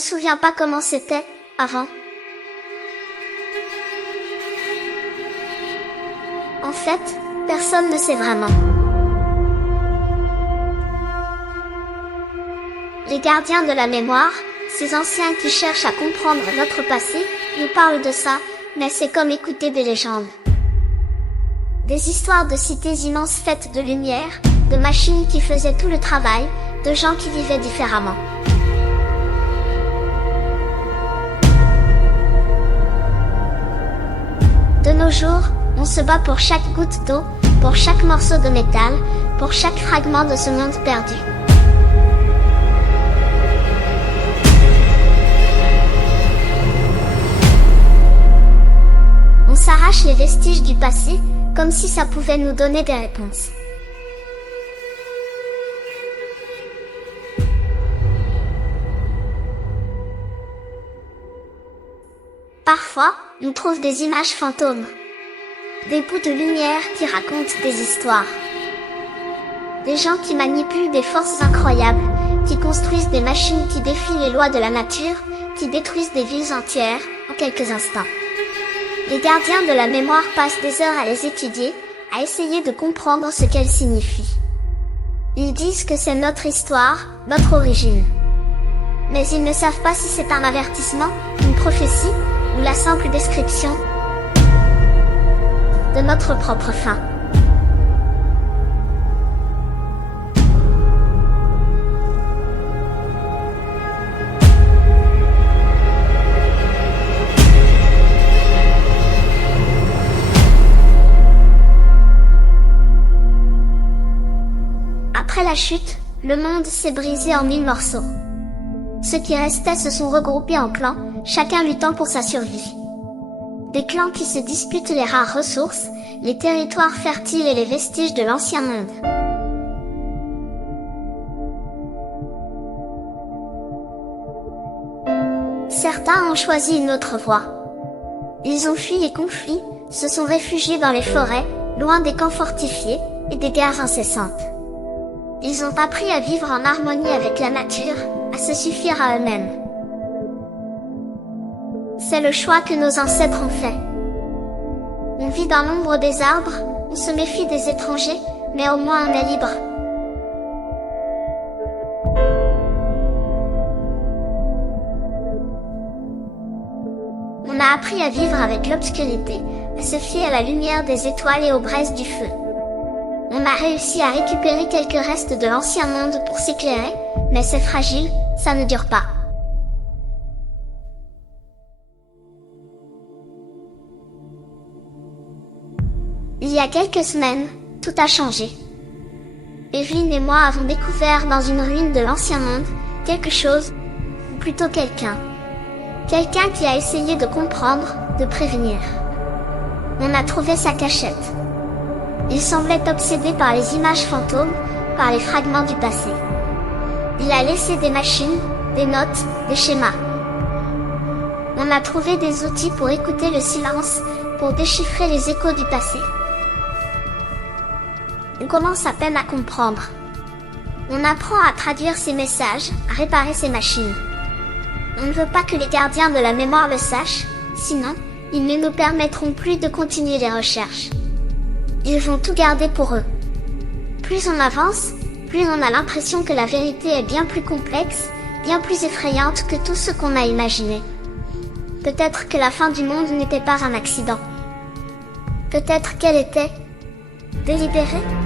souviens pas comment c'était, avant. En fait, personne ne sait vraiment. Les gardiens de la mémoire, ces anciens qui cherchent à comprendre notre passé, nous parlent de ça, mais c'est comme écouter des légendes. Des histoires de cités immenses faites de lumière, de machines qui faisaient tout le travail, de gens qui vivaient différemment. De nos jours, on se bat pour chaque goutte d'eau, pour chaque morceau de métal, pour chaque fragment de ce monde perdu. On s'arrache les vestiges du passé, comme si ça pouvait nous donner des réponses. Parfois, on trouve des images fantômes. Des bouts de lumière qui racontent des histoires. Des gens qui manipulent des forces incroyables, qui construisent des machines qui défient les lois de la nature, qui détruisent des villes entières, en quelques instants. Les gardiens de la mémoire passent des heures à les étudier, à essayer de comprendre ce qu'elles signifient. Ils disent que c'est notre histoire, notre origine. Mais ils ne savent pas si c'est un avertissement, une prophétie, ou la simple description de notre propre fin. Après la chute, le monde s'est brisé en 1000 morceaux. Ceux qui restaient se sont regroupés en clans, chacun luttant pour sa survie. Des clans qui se disputent les rares ressources, les territoires fertiles et les vestiges de l'ancien monde. Certains ont choisi une autre voie. Ils ont fui les conflits, se sont réfugiés dans les forêts, loin des camps fortifiés et des guerres incessantes. Ils ont appris à vivre en harmonie avec la nature, à se suffire à eux-mêmes. C'est le choix que nos ancêtres ont fait. On vit dans l'ombre des arbres, on se méfie des étrangers, mais au moins on est libre. On a appris à vivre avec l'obscurité, à se fier à la lumière des étoiles et aux braises du feu. On a réussi à récupérer quelques restes de l'ancien monde pour s'éclairer, mais c'est fragile, ça ne dure pas. Il y a quelques semaines, tout a changé. Evelyn et moi avons découvert dans une ruine de l'ancien monde, quelque chose, ou plutôt quelqu'un. Quelqu'un qui a essayé de comprendre, de prévenir. On a trouvé sa cachette. Il semblait obsédé par les images fantômes, par les fragments du passé. Il a laissé des machines, des notes, des schémas. On a trouvé des outils pour écouter le silence, pour déchiffrer les échos du passé. On commence à peine à comprendre. On apprend à traduire ces messages, à réparer ces machines. On ne veut pas que les gardiens de la mémoire le sachent, sinon, ils ne nous permettront plus de continuer les recherches. Ils vont tout garder pour eux. Plus on avance, plus on a l'impression que la vérité est bien plus complexe, bien plus effrayante que tout ce qu'on a imaginé. Peut-être que la fin du monde n'était pas un accident. Peut-être qu'elle était délibérée.